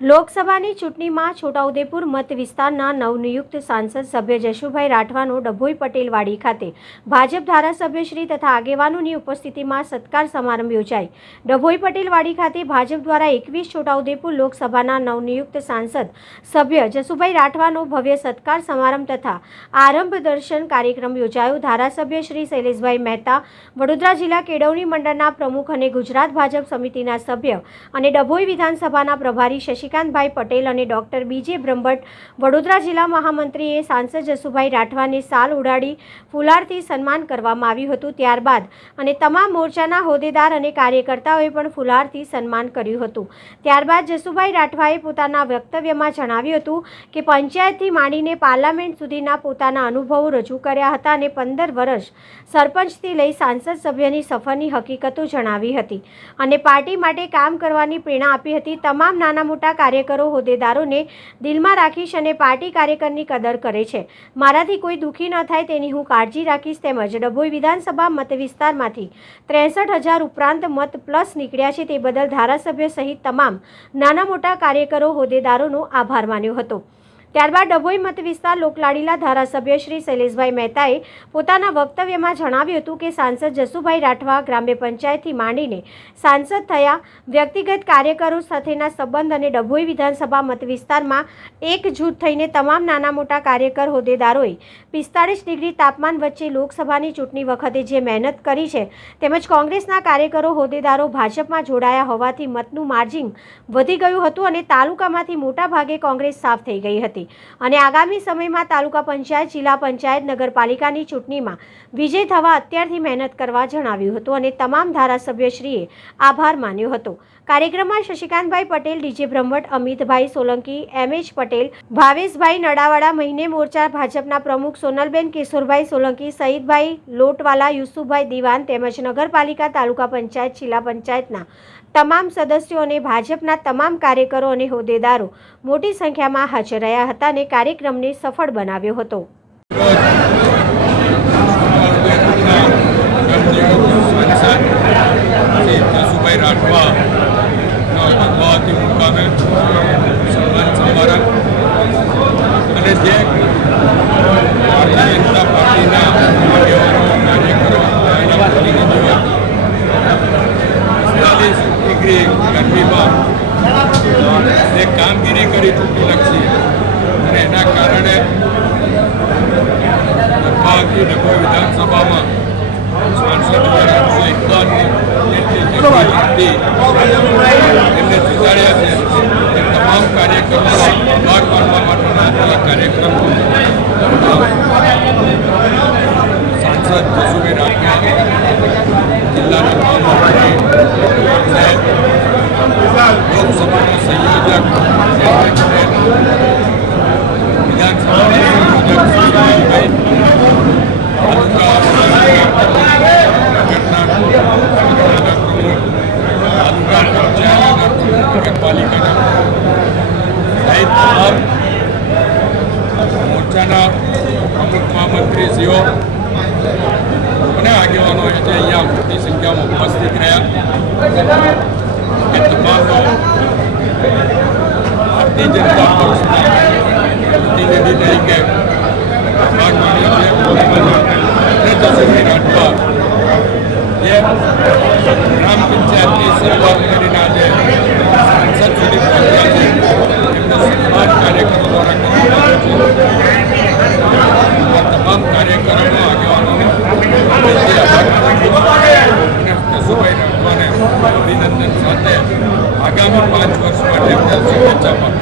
લોકસભાની ચૂંટણીમાં છોટાઉદેપુર મત વિસ્તારના નવનિયુક્ત સાંસદ સભ્ય જશુભાઈ રાઠવાનો ડભોઈ પટેલવાડી ખાતે ભાજપ ધારાસભ્યશ્રી તથા આગેવાનોની ઉપસ્થિતિમાં સત્કાર સમારંભ યોજાઈ. ડભોઈ પટેલવાડી ખાતે ભાજપ દ્વારા એકવીસ છોટાઉદેપુર લોકસભાના નવનિયુક્ત સાંસદ સભ્ય જશુભાઈ રાઠવાનો ભવ્ય સત્કાર સમારંભ તથા આરંભ દર્શન કાર્યક્રમ યોજાયો. ધારાસભ્ય શ્રી શૈલેષભાઈ મહેતા, વડોદરા જિલ્લા કેળવણી મંડળના પ્રમુખ અને ગુજરાત ભાજપ સમિતિના સભ્ય અને ડભોઈ વિધાનસભાના પ્રભારી શશિકાંતભાઈ પટેલ અને ડોક્ટર બીજે બ્રહ્મભટ્ટ વડોદરા જિલ્લા મહામંત્રીએ સાંસદ જસુભાઈ રાઠવાને સાલ ઉડાડી ફુલારથી સન્માન કરવામાં આવ્યું હતું ત્યારબાદ અને તમામ મોરચાના હોદ્દેદાર અને કાર્યકર્તાઓએ પણ ફુલારથી સન્માન કર્યું હતું. ત્યારબાદ જસુભાઈ રાઠવાએ પોતાના વક્તવ્યમાં જણાવ્યું હતું કે પંચાયતથી માંડીને પાર્લામેન્ટ સુધીના પોતાના અનુભવો રજૂ કર્યા હતા અને પંદર વર્ષ સરપંચથી લઈ સાંસદ સભ્યની સફરની હકીકતો જણાવી હતી અને પાર્ટી માટે કામ કરવાની પ્રેરણા આપી હતી. તમામ નાના મોટા કાર્યકરો હોદ્દેદારોને દિલમાં રાખીશ અને પાર્ટી કાર્યકરની કદર કરે છે. મારાથી કોઈ દુઃખી ન થાય તેની હું કાળજી રાખીશ તેમજ ડભોઈ વિધાનસભા મત વિસ્તારમાંથી ત્રેસઠ હજાર ઉપરાંત મત પ્લસ નીકળ્યા છે તે બદલ ધારાસભ્ય સહિત તમામ નાના મોટા કાર્યકરો હોદ્દેદારોનો આભાર માન્યો હતો. ત્યારબાદ ડભોઈ મત વિસ્તાર લોકલાડીલા ધારાસભ્ય શ્રી શૈલેષભાઈ મહેતાએ પોતાના વક્તવ્યમાં જણાવ્યું હતું કે સાંસદ જસુભાઈ રાઠવા ગ્રામ્ય પંચાયતથી માંડીને સાંસદ થયા, વ્યક્તિગત કાર્યકરો સાથેના સંબંધ અને ડભોઈ વિધાનસભા મત વિસ્તારમાં એકજૂથ થઈને તમામ નાના મોટા કાર્યકર હોદ્દેદારોએ પિસ્તાળીસ ડિગ્રી તાપમાન વચ્ચે લોકસભાની ચૂંટણી વખતે જે મહેનત કરી છે તેમજ કોંગ્રેસના કાર્યકરો હોદ્દેદારો ભાજપમાં જોડાયા હોવાથી મતનું માર્જિન વધી ગયું હતું અને તાલુકામાંથી મોટાભાગે કોંગ્રેસ સાફ થઈ ગઈ હતી. અને આગામી સમયમાં તાલુકા પંચાયત, જિલ્લા પંચાયત, નગરપાલિકાની ચૂંટણીમાં વિજય થવા અત્યારથી મહેનત કરવા જણાવ્યું હતું અને તમામ ધારાસભ્યશ્રીએ આભાર માન્યો હતો. કાર્યક્રમમાં શશિકાંતભાઈ પટેલ, ડીજે બ્રહ્મટ અમિતભાઈ સોલંકી એમ એચ પટેલ, ભાવેશભાઈ નડાવાડા, મહિને મોરચા ભાજપના પ્રમુખ સોનલબેન કિશોરભાઈ સોલંકી, સઈદભાઈ લોટવાલા, યુસુફભાઈ દિવાન તેમજ નગરપાલિકા, તાલુકા પંચાયત, જિલ્લા પંચાયતના તમામ સદસ્યો અને ભાજપના તમામ કાર્યકરો અને હોદ્દેદારો મોટી સંખ્યામાં હાજર રહ્યા હતા અને કાર્યક્રમને સફળ બનાવ્યો હતો. અને જે ભારતીય જનતા પાર્ટીના આગેવાનો કાર્યકરો એના પ્રતિનિધિઓ પિસ્તાલીસ ડિગ્રી ગરમીમાં જે કામગીરી કરી ચૂંટણીલક્ષી અને એના કારણે દુર્ભાગ્ય ડભોઈ વિધાનસભામાં સાંસદ દ્વારા એમને જીતાડ્યા છે. એ તમામ કાર્યક્રમો ભાગ પાડવા માટેના આ કાર્યક્રમો સાંસદ જસુભાઈ રાઠવા જિલ્લાના મહામંત્રી અને લોકસભાના સંયોજક ચેરમેન વિધાનસભાના સંયોજક શ્રી ભાઈ તાલુકા તાલુકા પંચાયતના પ્રમુખ નગરપાલિકાના સહિત તમામ મોરચાના પ્રમુખ મહામંત્રીશ્રીઓ અને આગેવાનો જે અહીંયા મોટી સંખ્યામાં ઉપસ્થિત રહ્યા. એ તમામનો ભારતીય જનતા પક્ષના પ્રતિનિધિ તરીકે આભાર માન્યો છે. જસુભાઈ રાઠવા જે ગ્રામ પંચાયતની શરૂઆત Tampa.